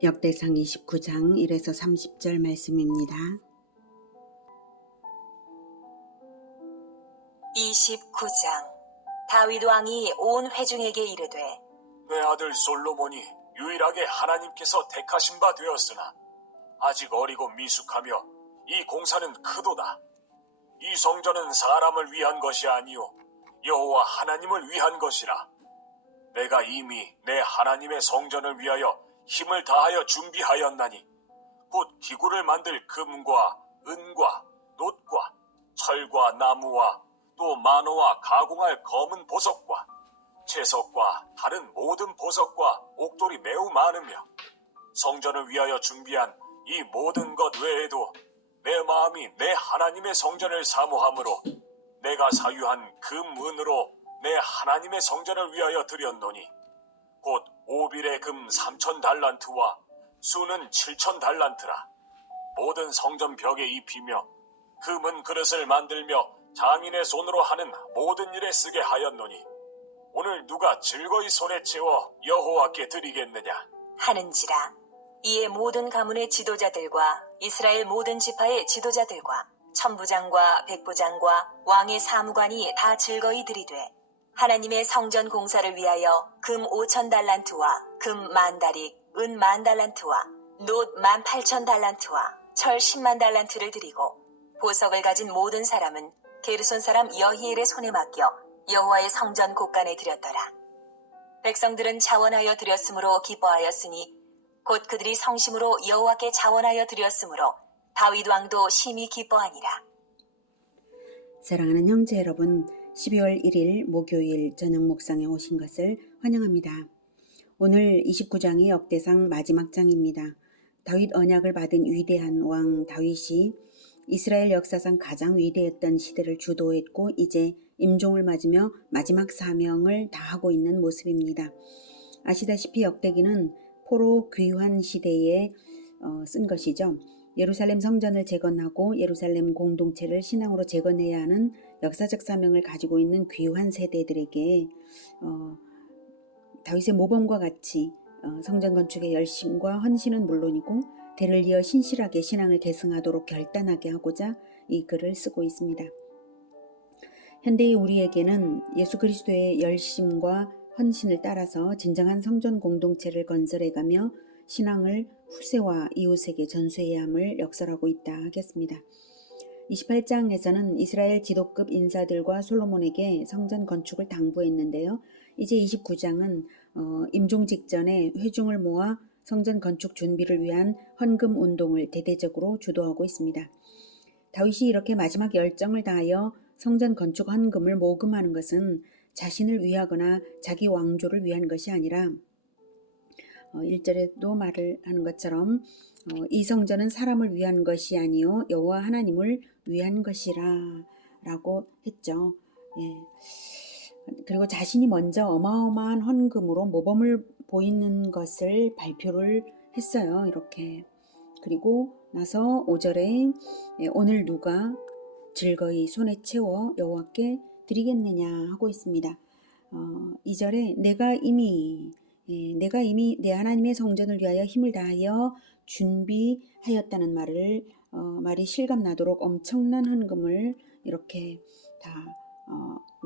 역대상 29장 1에서 30절 말씀입니다. 29장. 다윗 왕이 온 회중에게 이르되 내 아들 솔로몬이 유일하게 하나님께서 택하신 바 되었으나 아직 어리고 미숙하며 이 공사는 크도다. 이 성전은 사람을 위한 것이 아니요 여호와 하나님을 위한 것이라. 내가 이미 내 하나님의 성전을 위하여 힘을 다하여 준비하였나니 곧 기구를 만들 금과 은과 놋과 철과 나무와 또 만호와 가공할 검은 보석과 채석과 다른 모든 보석과 옥돌이 매우 많으며 성전을 위하여 준비한 이 모든 것 외에도 내 마음이 내 하나님의 성전을 사모하므로 내가 사유한 금 은으로 내 하나님의 성전을 위하여 드렸노니 곧 오빌의 금 3,000달란트와 수는 7,000달란트라. 모든 성전 벽에 입히며 금은 그릇을 만들며 장인의 손으로 하는 모든 일에 쓰게 하였노니 오늘 누가 즐거이 손에 채워 여호와께 드리겠느냐 하는지라. 이에 모든 가문의 지도자들과 이스라엘 모든 지파의 지도자들과 천부장과 백부장과 왕의 사무관이 다 즐거이 드리되 하나님의 성전 공사를 위하여 금 5,000달란트와 금 10,000다리, 은 10,000달란트와 놋 18,000달란트와 철 100,000달란트를 드리고 보석을 가진 모든 사람은 게르손 사람 여히엘의 손에 맡겨 여호와의 성전 곳간에 드렸더라. 백성들은 자원하여 드렸으므로 기뻐하였으니 곧 그들이 성심으로 여호와께 자원하여 드렸으므로 다윗 왕도 심히 기뻐하니라. 사랑하는 형제 여러분, 12월 1일 목요일 저녁 묵상에 오신 것을 환영합니다. 오늘 29장이 역대상 마지막 장입니다. 다윗 언약을 받은 위대한 왕 다윗이 이스라엘 역사상 가장 위대했던 시대를 주도했고 이제 임종을 맞으며 마지막 사명을 다하고 있는 모습입니다. 아시다시피 역대기는 포로 귀환 시대에 쓴 것이죠. 예루살렘 성전을 재건하고 예루살렘 공동체를 신앙으로 재건해야 하는 역사적 사명을 가지고 있는 귀환 세대들에게 다윗의 모범과 같이 성전 건축의 열심과 헌신은 물론이고 대를 이어 신실하게 신앙을 계승하도록 결단하게 하고자 이 글을 쓰고 있습니다. 현대의 우리에게는 예수 그리스도의 열심과 헌신을 따라서 진정한 성전 공동체를 건설해가며 신앙을 후세와 이웃에게 전수해야 함을 역설하고 있다 하겠습니다. 28장에서는 이스라엘 지도급 인사들과 솔로몬에게 성전 건축을 당부했는데요. 이제 29장은 임종 직전에 회중을 모아 성전 건축 준비를 위한 헌금 운동을 대대적으로 주도하고 있습니다. 다윗이 이렇게 마지막 열정을 다하여 성전 건축 헌금을 모금하는 것은 자신을 위하거나 자기 왕조를 위한 것이 아니라 1절에도 말을 하는 것처럼 이 성전은 사람을 위한 것이 아니요 여호와 하나님을 위한 것이라 라고 했죠. 그리고 자신이 먼저 어마어마한 헌금으로 모범을 보이는 것을 발표를 했어요. 이렇게. 그리고 나서 5절에 오늘 누가 즐거이 손에 채워 여호와께 드리겠느냐 하고 있습니다. 2절에 내가 이미 내 하나님의 성전을 위하여 힘을 다하여 준비하였다는 말이 실감나도록 엄청난 헌금을 이렇게 다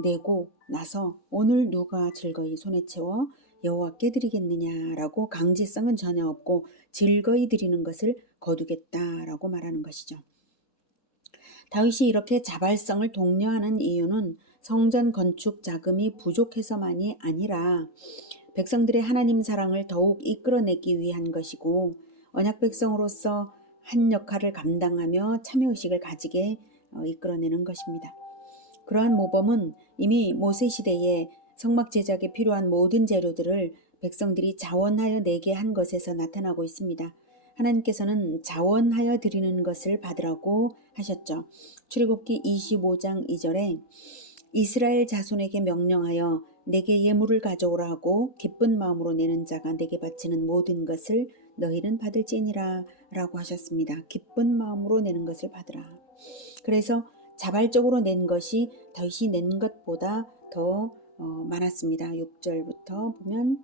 내고 나서 오늘 누가 즐거이 손에 채워 여호와께 드리겠느냐라고 강제성은 전혀 없고 즐거이 드리는 것을 거두겠다라고 말하는 것이죠. 다윗이 이렇게 자발성을 독려하는 이유는 성전 건축 자금이 부족해서만이 아니라 백성들의 하나님 사랑을 더욱 이끌어내기 위한 것이고 언약 백성으로서 한 역할을 감당하며 참여의식을 가지게 이끌어내는 것입니다. 그러한 모범은 이미 모세 시대에 성막 제작에 필요한 모든 재료들을 백성들이 자원하여 내게 한 것에서 나타나고 있습니다. 하나님께서는 자원하여 드리는 것을 받으라고 하셨죠. 출애굽기 25장 2절에 이스라엘 자손에게 명령하여 내게 예물을 가져오라 하고 기쁜 마음으로 내는 자가 내게 바치는 모든 것을 너희는 받을지니라 라고 하셨습니다. 기쁜 마음으로 내는 것을 받으라. 그래서 자발적으로 낸 것이 다윗이 낸 것보다 더 많았습니다. 6절부터 보면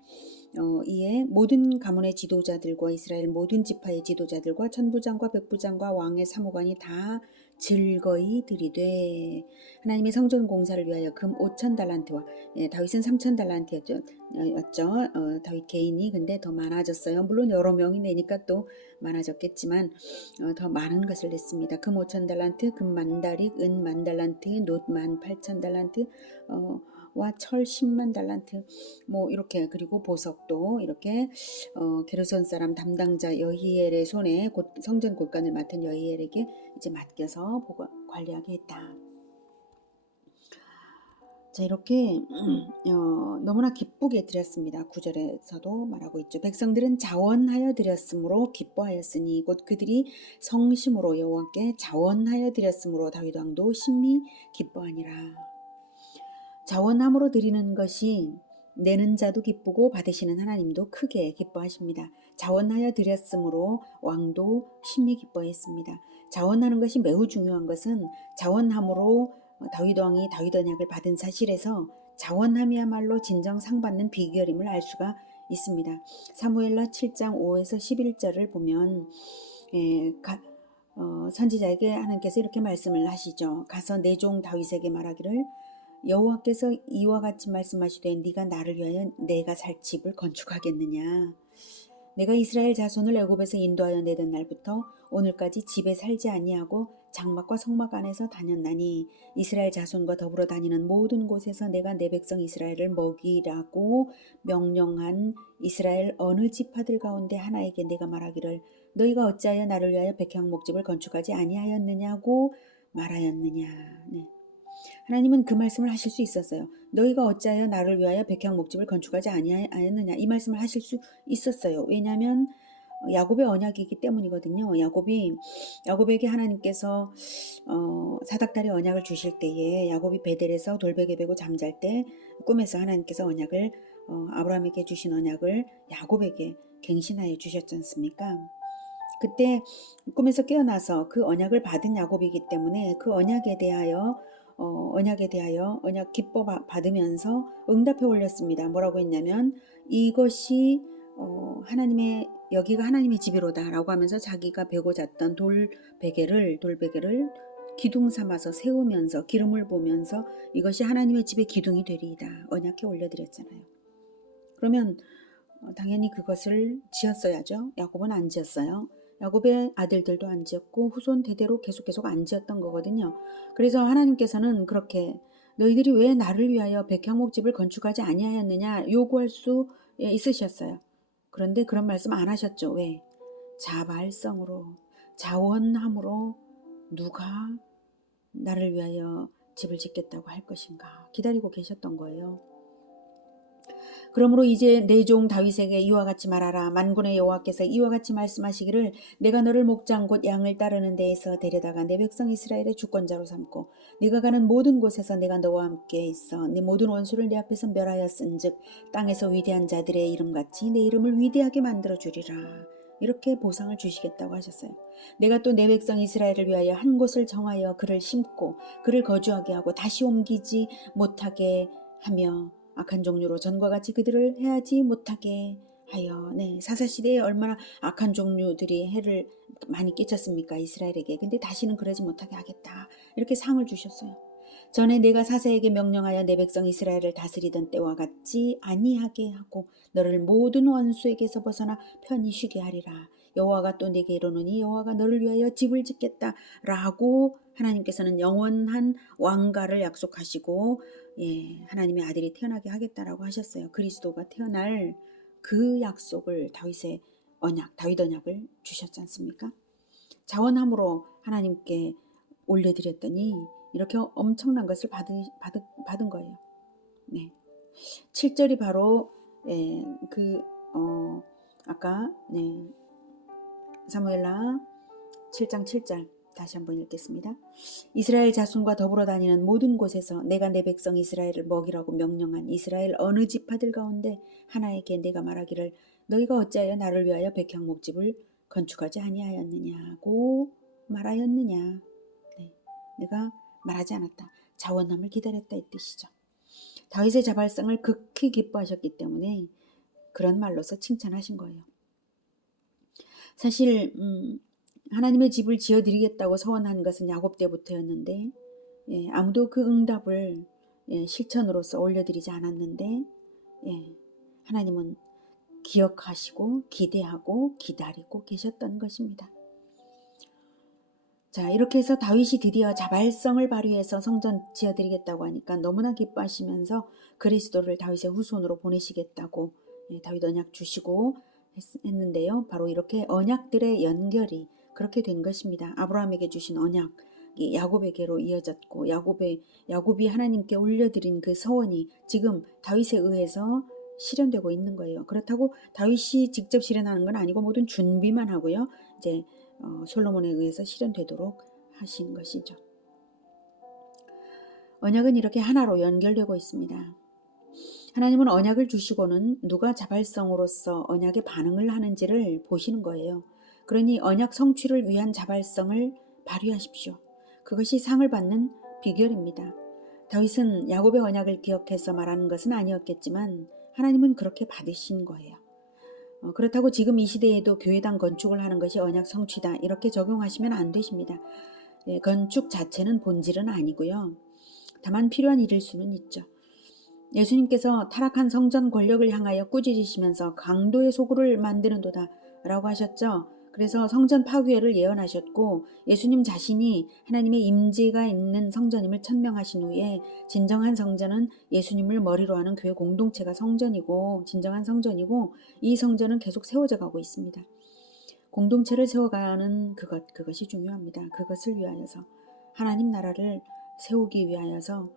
이에 모든 가문의 지도자들과 이스라엘 모든 지파의 지도자들과 천부장과 백부장과 왕의 사무관이 다 즐거이 들이되 하나님의 성전 공사를 위하여 금 5,000달란트와 다윗은 3,000달란트였죠. 다윗 개인이 근데 더 많아졌어요. 물론 여러 명이 내니까 또 많아졌겠지만 더 많은 것을 냈습니다. 금 5,000달란트, 금 10,000다릭, 은 10,000달란트, 놋 18,000달란트, 와 철 10만 달란트 뭐 이렇게 그리고 보석도 이렇게 게르손 사람 담당자 여히엘의 손에 성전 곳간을 맡은 여히엘에게 이제 맡겨서 관리하게 했다. 자 이렇게 너무나 기쁘게 드렸습니다. 9절에서도 말하고 있죠. 백성들은 자원하여 드렸으므로 기뻐하였으니 곧 그들이 성심으로 여호와께 자원하여 드렸으므로 다윗 왕도 심히 기뻐하니라. 자원함으로 드리는 것이 내는 자도 기쁘고 받으시는 하나님도 크게 기뻐하십니다. 자원하여 드렸으므로 왕도 심히 기뻐했습니다. 자원하는 것이 매우 중요한 것은 자원함으로 다윗 왕이 다윗 언약을 받은 사실에서 자원함이야말로 진정 상 받는 비결임을 알 수가 있습니다. 사무엘라 7장 5에서 11절을 보면 선지자에게 하나님께서 이렇게 말씀을 하시죠. 가서 내 종 다윗에게 말하기를 여호와께서 이와 같이 말씀하시되 네가 나를 위하여 내가 살 집을 건축하겠느냐. 내가 이스라엘 자손을 애굽에서 인도하여 내던 날부터 오늘까지 집에 살지 아니하고 장막과 성막 안에서 다녔나니 이스라엘 자손과 더불어 다니는 모든 곳에서 내가 내 백성 이스라엘을 먹이라고 명령한 이스라엘 어느 지파들 가운데 하나에게 내가 말하기를 너희가 어찌하여 나를 위하여 백향 목집을 건축하지 아니하였느냐고 말하였느냐. 네. 하나님은 그 말씀을 하실 수 있었어요. 너희가 어찌하여 나를 위하여 백향 목집을 건축하지 아니하였느냐 이 말씀을 하실 수 있었어요. 왜냐하면 야곱의 언약이기 때문이거든요. 야곱에게 하나님께서 사닥다리 언약을 주실 때에 야곱이 베델에서 돌베개 베고 잠잘 때 꿈에서 하나님께서 언약을 아브라함에게 주신 언약을 야곱에게 갱신하여 주셨지 않습니까? 그때 꿈에서 깨어나서 그 언약을 받은 야곱이기 때문에 그 언약에 대하여 언약 기뻐 받으면서 응답해 올렸습니다. 뭐라고 했냐면 이것이 여기가 하나님의 집이로다 라고 하면서 자기가 베고 잤던 돌베개를 기둥 삼아서 세우면서 기름을 부으면서 이것이 하나님의 집의 기둥이 되리이다 언약해 올려드렸잖아요. 그러면 당연히 그것을 지었어야죠. 야곱은 안 지었어요. 야곱의 아들들도 안 지었고 후손 대대로 계속 안 지었던 거거든요. 그래서 하나님께서는 그렇게 너희들이 왜 나를 위하여 백향목집을 건축하지 아니하였느냐 요구할 수 있으셨어요. 그런데 그런 말씀 안 하셨죠. 왜? 자발성으로 자원함으로 누가 나를 위하여 집을 짓겠다고 할 것인가 기다리고 계셨던 거예요. 그러므로 이제 내 종 다윗에게 이와 같이 말하라. 만군의 여호와께서 이와 같이 말씀하시기를 내가 너를 목장 곧 양을 따르는 데에서 데려다가 내 백성 이스라엘의 주권자로 삼고 네가 가는 모든 곳에서 내가 너와 함께 있어 네 모든 원수를 내 앞에서 멸하였은즉 땅에서 위대한 자들의 이름같이 내 이름을 위대하게 만들어 주리라. 이렇게 보상을 주시겠다고 하셨어요. 내가 또 내 백성 이스라엘을 위하여 한 곳을 정하여 그를 심고 그를 거주하게 하고 다시 옮기지 못하게 하며 악한 종류로 전과 같이 그들을 해하지 못하게 하여. 사사시대에 얼마나 악한 종류들이 해를 많이 끼쳤습니까 이스라엘에게. 근데 다시는 그러지 못하게 하겠다 이렇게 상을 주셨어요. 전에 내가 사사에게 명령하여 내 백성 이스라엘을 다스리던 때와 같지 아니하게 하고 너를 모든 원수에게서 벗어나 편히 쉬게 하리라. 여호와가 또 내게 이르노니 여호와가 너를 위하여 집을 짓겠다라고 하나님께서는 영원한 왕가를 약속하시고 하나님의 아들이 태어나게 하겠다라고 하셨어요. 그리스도가 태어날 그 약속을 다윗 언약을 주셨지 않습니까? 자원함으로 하나님께 올려드렸더니 이렇게 엄청난 것을 받은 거예요. 7절이 바로 아까 사무엘라 7장 7절 다시 한번 읽겠습니다. 이스라엘 자손과 더불어 다니는 모든 곳에서 내가 내 백성 이스라엘을 먹이라고 명령한 이스라엘 어느 지파들 가운데 하나에게 내가 말하기를 너희가 어찌하여 나를 위하여 백향 목집을 건축하지 아니하였느냐고 말하였느냐. 내가 말하지 않았다. 자원함을 기다렸다 이 뜻이죠. 다윗의 자발성을 극히 기뻐하셨기 때문에 그런 말로서 칭찬하신 거예요. 사실 하나님의 집을 지어드리겠다고 서원한 것은 야곱 때부터였는데 아무도 그 응답을 실천으로서 올려드리지 않았는데 하나님은 기억하시고 기대하고 기다리고 계셨던 것입니다. 자, 이렇게 해서 다윗이 드디어 자발성을 발휘해서 성전 지어드리겠다고 하니까 너무나 기뻐하시면서 그리스도를 다윗의 후손으로 보내시겠다고 다윗 언약 주시고 했는데요. 바로 이렇게 언약들의 연결이 그렇게 된 것입니다. 아브라함에게 주신 언약이 야곱에게로 이어졌고 야곱이 하나님께 올려드린 그 서원이 지금 다윗에 의해서 실현되고 있는 거예요. 그렇다고 다윗이 직접 실현하는 건 아니고 모든 준비만 하고요. 이제 솔로몬에 의해서 실현되도록 하신 것이죠. 언약은 이렇게 하나로 연결되고 있습니다. 하나님은 언약을 주시고는 누가 자발성으로서 언약에 반응을 하는지를 보시는 거예요. 그러니 언약 성취를 위한 자발성을 발휘하십시오. 그것이 상을 받는 비결입니다. 다윗은 야곱의 언약을 기억해서 말하는 것은 아니었겠지만 하나님은 그렇게 받으신 거예요. 그렇다고 지금 이 시대에도 교회당 건축을 하는 것이 언약 성취다 이렇게 적용하시면 안 되십니다. 건축 자체는 본질은 아니고요. 다만 필요한 일일 수는 있죠. 예수님께서 타락한 성전 권력을 향하여 꾸짖으시면서 강도의 소굴을 만드는도다 라고 하셨죠. 그래서 성전 파괴를 예언하셨고 예수님 자신이 하나님의 임재가 있는 성전임을 천명하신 후에 진정한 성전은 예수님을 머리로 하는 교회 공동체가 성전이고 진정한 성전이고 이 성전은 계속 세워져 가고 있습니다. 공동체를 세워가는 그것이 중요합니다. 그것을 위하여서 하나님 나라를 세우기 위하여서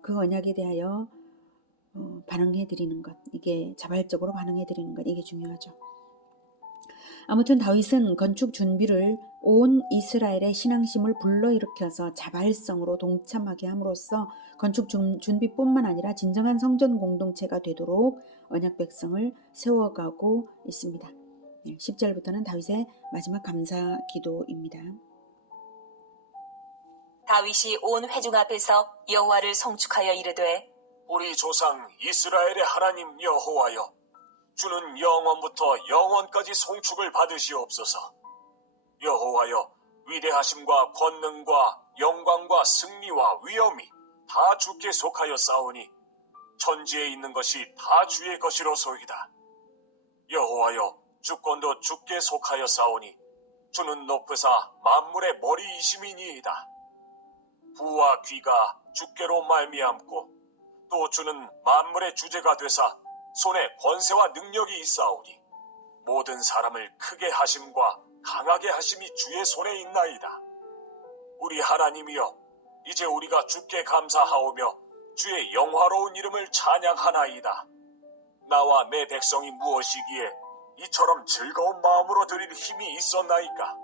그 언약에 대하여 반응해드리는 것, 이게 자발적으로 반응해드리는 것, 이게 중요하죠. 아무튼 다윗은 건축 준비를 온 이스라엘의 신앙심을 불러일으켜서 자발성으로 동참하게 함으로써 건축 준비뿐만 아니라 진정한 성전 공동체가 되도록 언약 백성을 세워가고 있습니다. 10절부터는 다윗의 마지막 감사 기도입니다. 다윗이 온 회중 앞에서 여호와를 송축하여 이르되 우리 조상 이스라엘의 하나님 여호와여, 주는 영원부터 영원까지 송축을 받으시옵소서. 여호와여, 위대하심과 권능과 영광과 승리와 위엄이 다 주께 속하여 싸우니 천지에 있는 것이 다 주의 것이로소이다. 여호와여, 주권도 주께 속하여 싸우니 주는 높으사 만물의 머리이심이니이다. 부와 귀가 주께로 말미암고 또 주는 만물의 주제가 되사 손에 권세와 능력이 있사오니 모든 사람을 크게 하심과 강하게 하심이 주의 손에 있나이다. 우리 하나님이여, 이제 우리가 주께 감사하오며 주의 영화로운 이름을 찬양하나이다. 나와 내 백성이 무엇이기에 이처럼 즐거운 마음으로 드릴 힘이 있었나이까.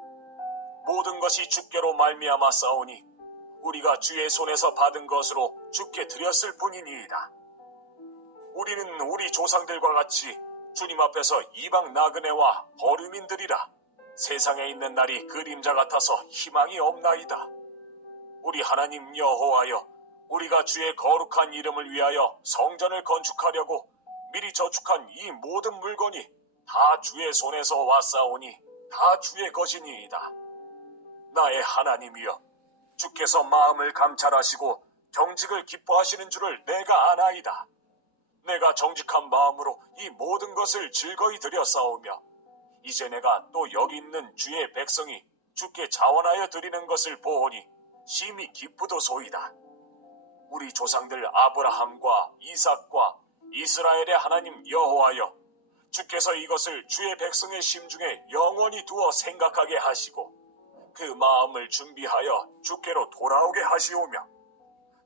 모든 것이 주께로 말미암아 싸우니 우리가 주의 손에서 받은 것으로 주께 드렸을 뿐이니이다. 우리는 우리 조상들과 같이 주님 앞에서 이방 나그네와 거류민들이라 세상에 있는 날이 그림자 같아서 희망이 없나이다. 우리 하나님 여호와여, 우리가 주의 거룩한 이름을 위하여 성전을 건축하려고 미리 저축한 이 모든 물건이 다 주의 손에서 왔사오니 다 주의 것이니이다. 나의 하나님이여, 주께서 마음을 감찰하시고 정직을 기뻐하시는 줄을 내가 아나이다. 내가 정직한 마음으로 이 모든 것을 즐거이 드렸사오며 이제 내가 또 여기 있는 주의 백성이 주께 자원하여 드리는 것을 보오니 심히 기쁘도소이다. 우리 조상들 아브라함과 이삭과 이스라엘의 하나님 여호와여, 주께서 이것을 주의 백성의 심중에 영원히 두어 생각하게 하시고 그 마음을 준비하여 주께로 돌아오게 하시오며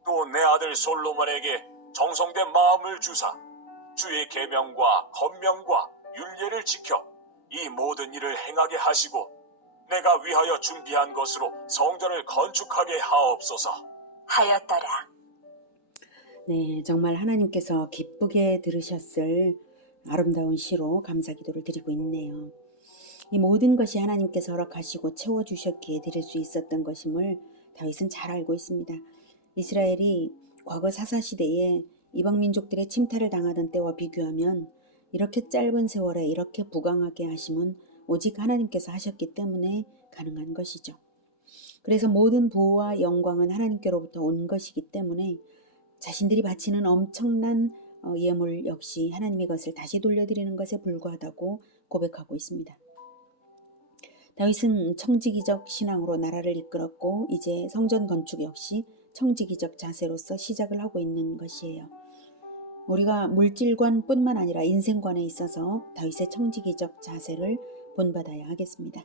또 내 아들 솔로몬에게 정성된 마음을 주사 주의 계명과 권명과 율례를 지켜 이 모든 일을 행하게 하시고 내가 위하여 준비한 것으로 성전을 건축하게 하옵소서 하였더라. 네, 정말 하나님께서 기쁘게 들으셨을 아름다운 시로 감사 기도를 드리고 있네요. 이 모든 것이 하나님께서 허락하시고 채워주셨기에 드릴 수 있었던 것임을 다윗은 잘 알고 있습니다. 이스라엘이 과거 사사시대에 이방 민족들의 침탈을 당하던 때와 비교하면 이렇게 짧은 세월에 이렇게 부강하게 하심은 오직 하나님께서 하셨기 때문에 가능한 것이죠. 그래서 모든 부와 영광은 하나님께로부터 온 것이기 때문에 자신들이 바치는 엄청난 예물 역시 하나님의 것을 다시 돌려드리는 것에 불과하다고 고백하고 있습니다. 다윗은 청지기적 신앙으로 나라를 이끌었고 이제 성전 건축 역시 청지기적 자세로서 시작을 하고 있는 것이에요. 우리가 물질관뿐만 아니라 인생관에 있어서 다윗의 청지기적 자세를 본받아야 하겠습니다.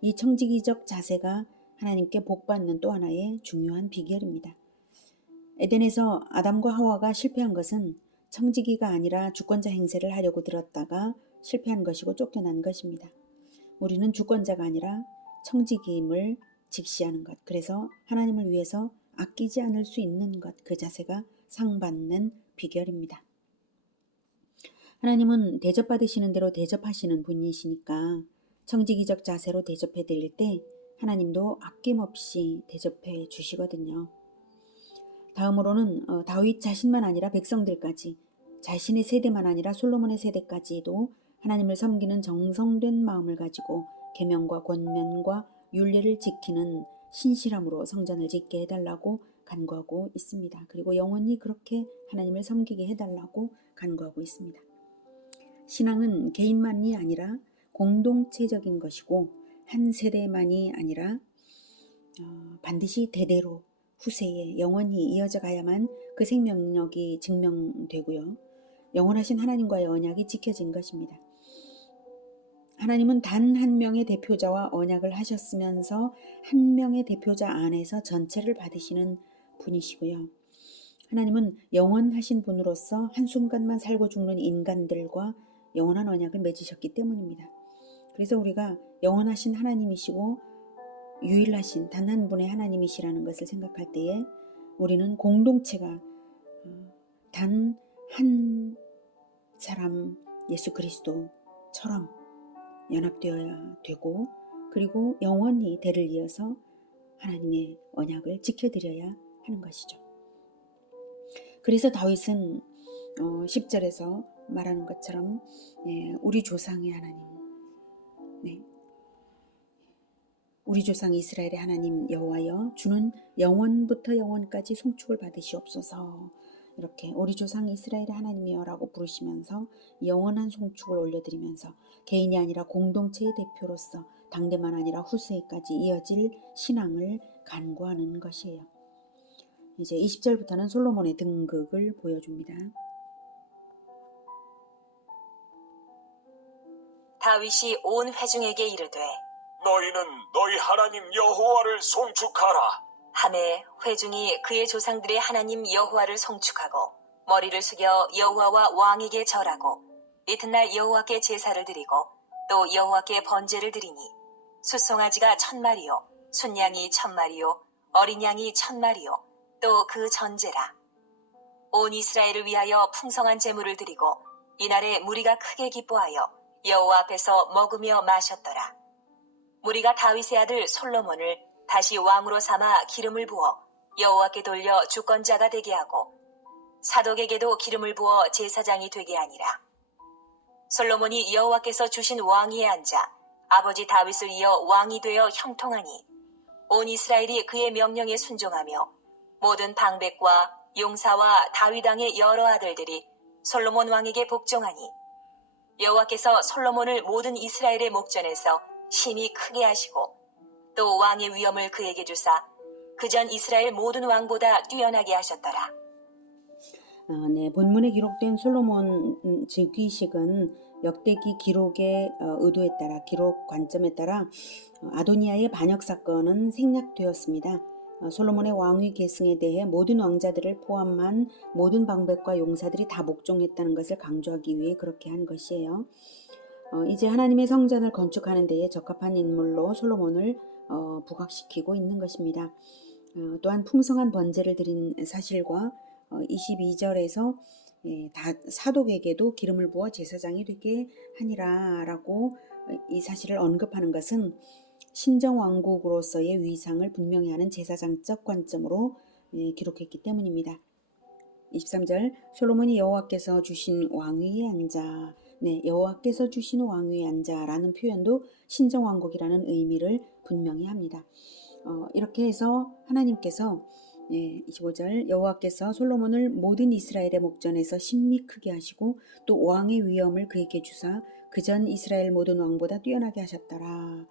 이 청지기적 자세가 하나님께 복받는 또 하나의 중요한 비결입니다. 에덴에서 아담과 하와가 실패한 것은 청지기가 아니라 주권자 행세를 하려고 들었다가 실패한 것이고 쫓겨난 것입니다. 우리는 주권자가 아니라 청지기임을 직시하는 것, 그래서 하나님을 위해서 아끼지 않을 수 있는 것, 그 자세가 상받는 비결입니다. 하나님은 대접받으시는 대로 대접하시는 분이시니까 청지기적 자세로 대접해 드릴 때 하나님도 아낌없이 대접해 주시거든요. 다음으로는 다윗 자신만 아니라 백성들까지, 자신의 세대만 아니라 솔로몬의 세대까지도 하나님을 섬기는 정성된 마음을 가지고 계명과 권면과 율례를 지키는 신실함으로 성전을 짓게 해달라고 간구하고 있습니다. 그리고 영원히 그렇게 하나님을 섬기게 해달라고 간구하고 있습니다. 신앙은 개인만이 아니라 공동체적인 것이고 한 세대만이 아니라 반드시 대대로 후세에 영원히 이어져 가야만 그 생명력이 증명되고요. 영원하신 하나님과의 언약이 지켜진 것입니다. 하나님은 단 한 명의 대표자와 언약을 하셨으면서 한 명의 대표자 안에서 전체를 받으시는 분이시고요. 하나님은 영원하신 분으로서 한순간만 살고 죽는 인간들과 영원한 언약을 맺으셨기 때문입니다. 그래서 우리가 영원하신 하나님이시고 유일하신 단 한 분의 하나님이시라는 것을 생각할 때에 우리는 공동체가 단 한 사람 예수 그리스도처럼 연합되어야 되고 그리고 영원히 대를 이어서 하나님의 언약을 지켜드려야 하는 것이죠. 그래서 다윗은 10절에서 말하는 것처럼 우리 조상의 하나님, 우리 조상 이스라엘의 하나님 여호와여 주는 영원부터 영원까지 송축을 받으시옵소서. 이렇게 우리 조상 이스라엘의 하나님이여 라고 부르시면서 영원한 송축을 올려드리면서 개인이 아니라 공동체의 대표로서 당대만 아니라 후세까지 이어질 신앙을 간구하는 것이에요. 이제 20절부터는 솔로몬의 등극을 보여줍니다. 다윗이 온 회중에게 이르되 너희는 너희 하나님 여호와를 송축하라. 하매 회중이 그의 조상들의 하나님 여호와를 송축하고 머리를 숙여 여호와와 왕에게 절하고 이튿날 여호와께 제사를 드리고 또 여호와께 번제를 드리니 숫송아지가 1000마리요 순양이 1000마리요 어린 양이 1000마리요 또 그 전제라. 온 이스라엘을 위하여 풍성한 제물을 드리고 이날에 무리가 크게 기뻐하여 여호와 앞에서 먹으며 마셨더라. 무리가 다윗의 아들 솔로몬을 다시 왕으로 삼아 기름을 부어 여호와께 돌려 주권자가 되게 하고 사독에게도 기름을 부어 제사장이 되게 하니라. 솔로몬이 여호와께서 주신 왕위에 앉아 아버지 다윗을 이어 왕이 되어 형통하니 온 이스라엘이 그의 명령에 순종하며 모든 방백과 용사와 다윗 왕의 여러 아들들이 솔로몬 왕에게 복종하니 여호와께서 솔로몬을 모든 이스라엘의 목전에서 심히 크게 하시고 또 왕의 위엄을 그에게 주사 그전 이스라엘 모든 왕보다 뛰어나게 하셨더라. 본문에 기록된 솔로몬 즉위식은 역대기 기록의 의도에 따라 기록 관점에 따라 아도니아의 반역 사건은 생략되었습니다. 솔로몬의 왕위 계승에 대해 모든 왕자들을 포함한 모든 방백과 용사들이 다 복종했다는 것을 강조하기 위해 그렇게 한 것이에요. 이제 하나님의 성전을 건축하는 데에 적합한 인물로 솔로몬을 부각시키고 있는 것입니다. 또한 풍성한 번제를 드린 사실과 22절에서 사독에게도 기름을 부어 제사장이 되게 하니라 라고 이 사실을 언급하는 것은 신정왕국으로서의 위상을 분명히 하는 제사장적 관점으로 기록했기 때문입니다. 23절 솔로몬이 여호와께서 주신 왕위에 앉아 여호와께서 주신 왕위에 앉아라는 표현도 신정왕국이라는 의미를 분명히 합니다. 이렇게 해서 하나님께서 25절 여호와께서 솔로몬을 모든 이스라엘의 목전에서 심히 크게 하시고 또 왕의 위엄을 그에게 주사 그전 이스라엘 모든 왕보다 뛰어나게 하셨더라.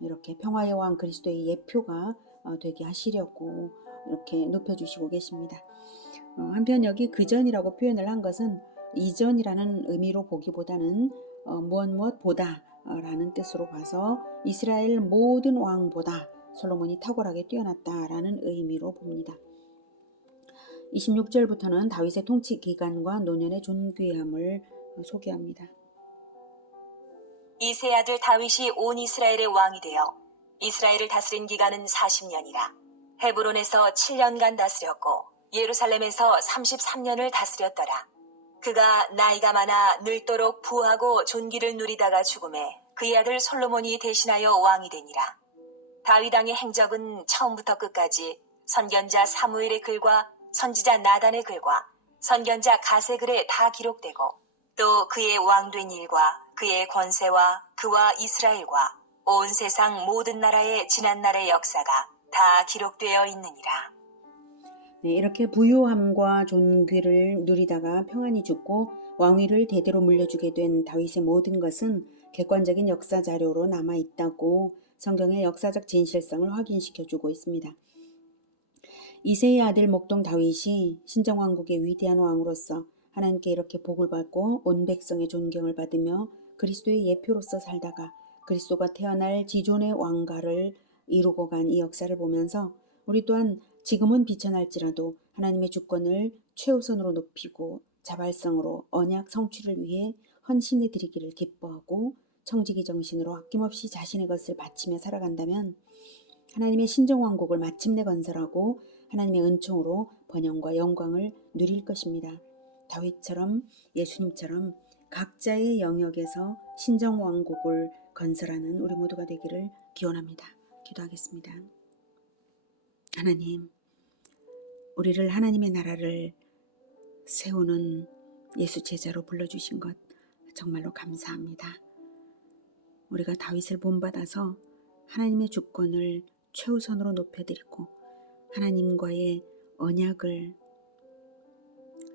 이렇게 평화의 왕 그리스도의 예표가 되게 하시려고 이렇게 높여주시고 계십니다. 한편 여기 그전이라고 표현을 한 것은 이전이라는 의미로 보기보다는 무엇보다 라는 뜻으로 봐서 이스라엘 모든 왕보다 솔로몬이 탁월하게 뛰어났다라는 의미로 봅니다. 26절부터는 다윗의 통치 기간과 노년의 존귀함을 소개합니다. 이 세 아들 다윗이 온 이스라엘의 왕이 되어 이스라엘을 다스린 기간은 40년이라. 헤브론에서 7년간 다스렸고 예루살렘에서 33년을 다스렸더라. 그가 나이가 많아 늙도록 부하고 존귀를 누리다가 죽음에 그의 아들 솔로몬이 대신하여 왕이 되니라. 다윗 왕의 행적은 처음부터 끝까지 선견자 사무엘의 글과 선지자 나단의 글과 선견자 가세 글에 다 기록되고 또 그의 왕된 일과 그의 권세와 그와 이스라엘과 온 세상 모든 나라의 지난날의 역사가 다 기록되어 있느니라. 이렇게 부유함과 존귀를 누리다가 평안히 죽고 왕위를 대대로 물려주게 된 다윗의 모든 것은 객관적인 역사 자료로 남아있다고 성경의 역사적 진실성을 확인시켜주고 있습니다. 이새의 아들 목동 다윗이 신정왕국의 위대한 왕으로서 하나님께 이렇게 복을 받고 온 백성의 존경을 받으며 그리스도의 예표로서 살다가 그리스도가 태어날 지존의 왕가를 이루고 간 이 역사를 보면서 우리 또한 지금은 비천할지라도 하나님의 주권을 최우선으로 높이고 자발성으로 언약 성취를 위해 헌신해 드리기를 기뻐하고 청지기 정신으로 아낌없이 자신의 것을 바치며 살아간다면 하나님의 신정왕국을 마침내 건설하고 하나님의 은총으로 번영과 영광을 누릴 것입니다. 다윗처럼 예수님처럼 각자의 영역에서 신정왕국을 건설하는 우리 모두가 되기를 기원합니다. 기도하겠습니다. 하나님, 우리를 하나님의 나라를 세우는 예수 제자로 불러주신 것 정말로 감사합니다. 우리가 다윗을 본받아서 하나님의 주권을 최우선으로 높여드리고 하나님과의 언약을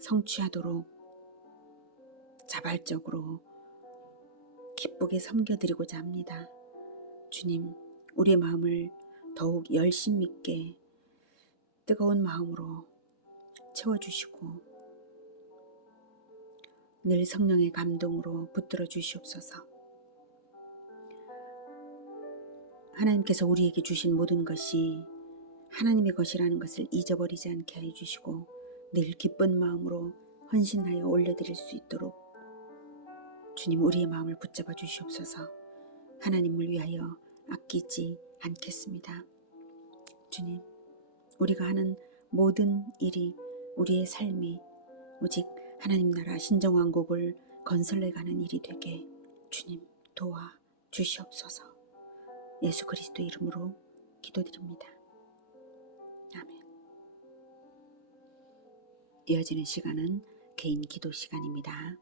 성취하도록 자발적으로 기쁘게 섬겨드리고자 합니다. 주님, 우리의 마음을 더욱 열심 있게 뜨거운 마음으로 채워주시고 늘 성령의 감동으로 붙들어 주시옵소서. 하나님께서 우리에게 주신 모든 것이 하나님의 것이라는 것을 잊어버리지 않게 하여 주시고 늘 기쁜 마음으로 헌신하여 올려드릴 수 있도록 주님 우리의 마음을 붙잡아 주시옵소서. 하나님을 위하여 아끼지 않겠습니다. 주님, 우리가 하는 모든 일이 우리의 삶이 오직 하나님 나라 신정왕국을 건설해가는 일이 되게 주님 도와 주시옵소서. 예수 그리스도 이름으로 기도드립니다. 아멘. 이어지는 시간은 개인 기도 시간입니다.